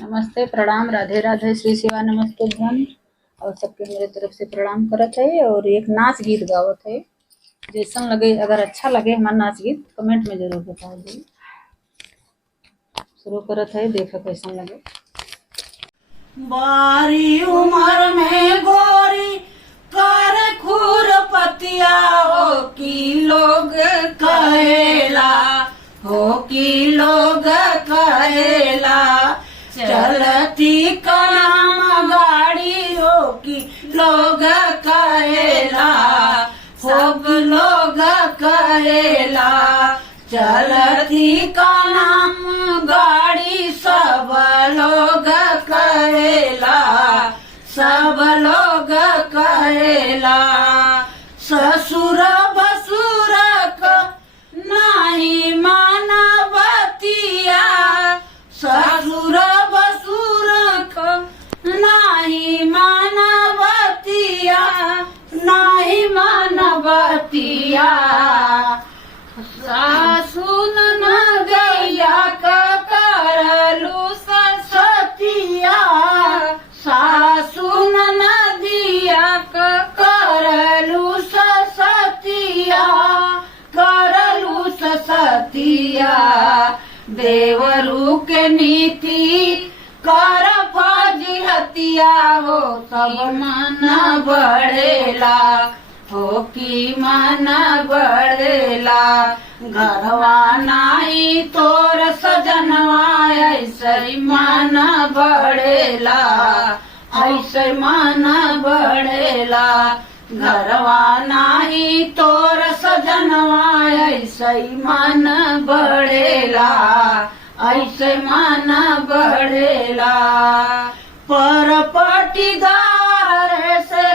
नमस्ते, प्रणाम, राधे राधे, श्री शिवा नमस्ते भ्रम। और सबके मेरे तरफ से प्रणाम करत है। और एक नाच गीत गावत है। जैसन लगे, अगर अच्छा लगे हमारा नाच गीत कमेंट में जरूर बता दी। शुरू करत है, देखो कैसन लगे। बारी उम्र में गोरी कर खूर पतिया हो कि लोग कहेला, हो कि लोग कहेला। चलती काम गाड़ी हो कि लोग कहेला, सब लोग कहेला। चलती का नाम गाड़ी सब लोग कहेला, सब लोग कहेला। ससुर भसुर का नहीं मानवतिया, ससुर भसुर का नहीं मानवतिया, नहीं मानवतिया। सासुन न गैया का करलू सतिया, सासुन न दिया का करलू सतिया, करलू सतिया। देवरू के नीति कर फजिहतिया हो सब मन बढ़ेला, हो कि मन बढ़ेला। घरवा नाई तोर सजनवा ऐसे मन बढ़ेला, ऐसे मन बढ़ेला। घरवा नाई तोर सजनवा ऐसे मन बढ़ेला, ऐसे मन बढ़ेला। पर पटीदार से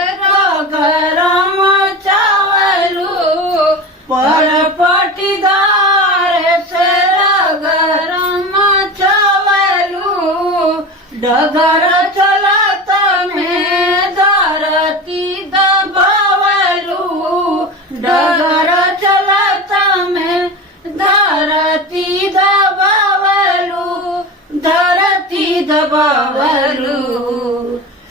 गरम चावलू, पर पटीदार से गरम चावलू। डगर चलत में धरती दबावलू, डगर चलत में धरती दबावलू, धरती दबावलू।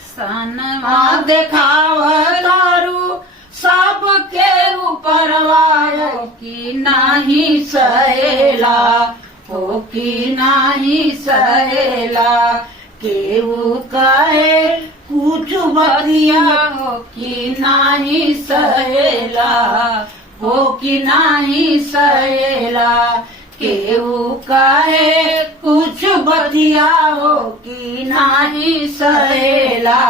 सनवा देखावतारू सबके ऊपरवा कि नहीं सहेला, हो कि नहीं सहेला। केहू कहे कुछ बतिया हो कि नहीं सहेला, हो कि नहीं सहेला। केहू कहे कुछ बतिया हो कि नहीं सहेला,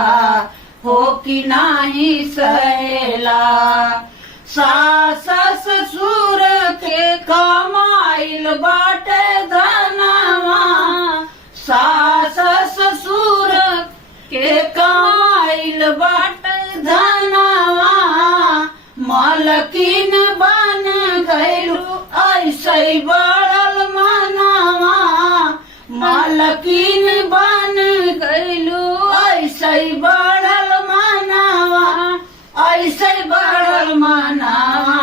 हो कि नहीं सहेला। सास ससुर के कमाइल बाटे धनवा, सास ससुर के कमाइल बाटे धनवा। मालकिन बन गइलू ऐसे बढ़ल मनवा, मालकिन बन गइलू ऐसे बढ़ल मनवा, ऐसे बढ़ल मनवा।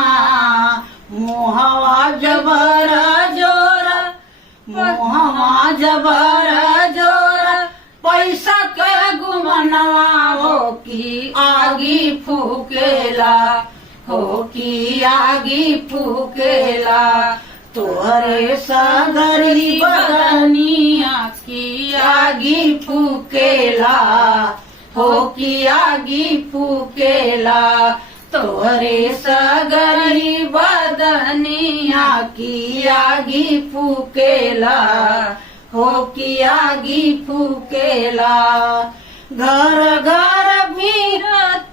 मोहवा जबर जोर, मोहवा जबर जोर, पैसा के गुमनवा हो कि आगी फूकेला, हो कि आगी फूकेला। तोहरे सगरी बदनिया की आगी फूकेला, हो कि आगी फूकेला। तोहरे सगरी बदनिया की आगी फूकेला, हो कि आगी फूकेला। घर घर भीरत,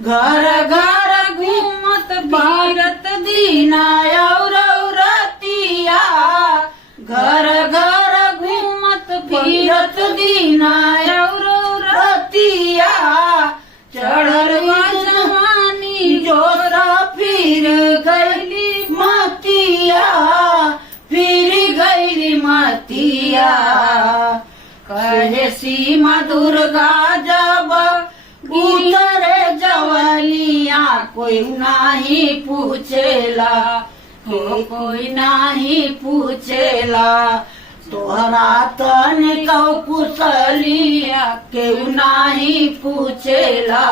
घर घर घूमत भारत दीना और रतिया। घर घर घूमत फिरत दीना और रतिया। चढ़ल जवानी जोरा फिर गईली मतिया, फिर गईली मतिया। कहे सीमा दुर्गा जब उतरे जवनिया कोई नहीं पूछेला, कोई नहीं पूछेला। तोहरा तनिको कुशलिया केहू नाही पूछेला,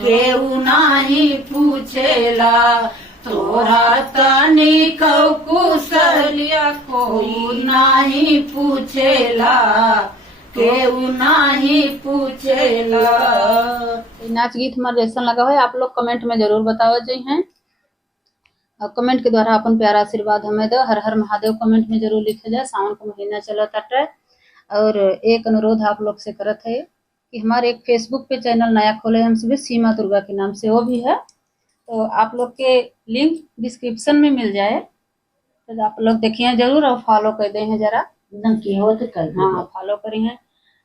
केहू नाही पूछेला। तोहरा तनिको कुशलिया कोई नाही पूछेला, केहू नाही पूछेला। नाच गीत हमारा जैसा लगा है आप लोग कमेंट में जरूर बताओ जी हैं, और कमेंट के द्वारा अपन प्यारा आशीर्वाद हमें दो। हर हर महादेव कमेंट में जरूर लिखे जाए। सावन का महीना चला है और एक अनुरोध आप लोग से करत है कि हमारे एक फेसबुक पे चैनल नया खोले हम सभी सीमा दुर्गा के नाम से, वो भी है तो आप लोग के लिंक डिस्क्रिप्शन में मिल जाए, तो आप लोग देखिए जरूर और फॉलो कर दें हैं जरा। हाँ फॉलो करी हैं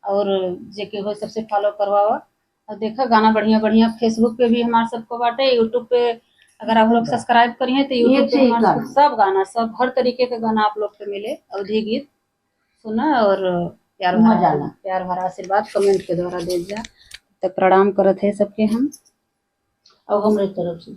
और जेके हो सबसे फॉलो करवावा। और देखा गाना बढ़िया बढ़िया फेसबुक पे भी हमारे सबको बाटे, यूट्यूब पे अगर आप लोग सब्सक्राइब करी हैं तो यूट्यूब पे हमारे सब गाना, सब हर तरीके के गाना आप लोग पे मिले। अवधी गीत सुना और प्यार भरा आशीर्वाद कमेंट के द्वारा दे जा। तो प्रणाम करत है सबके हम, और हमारे तरफ से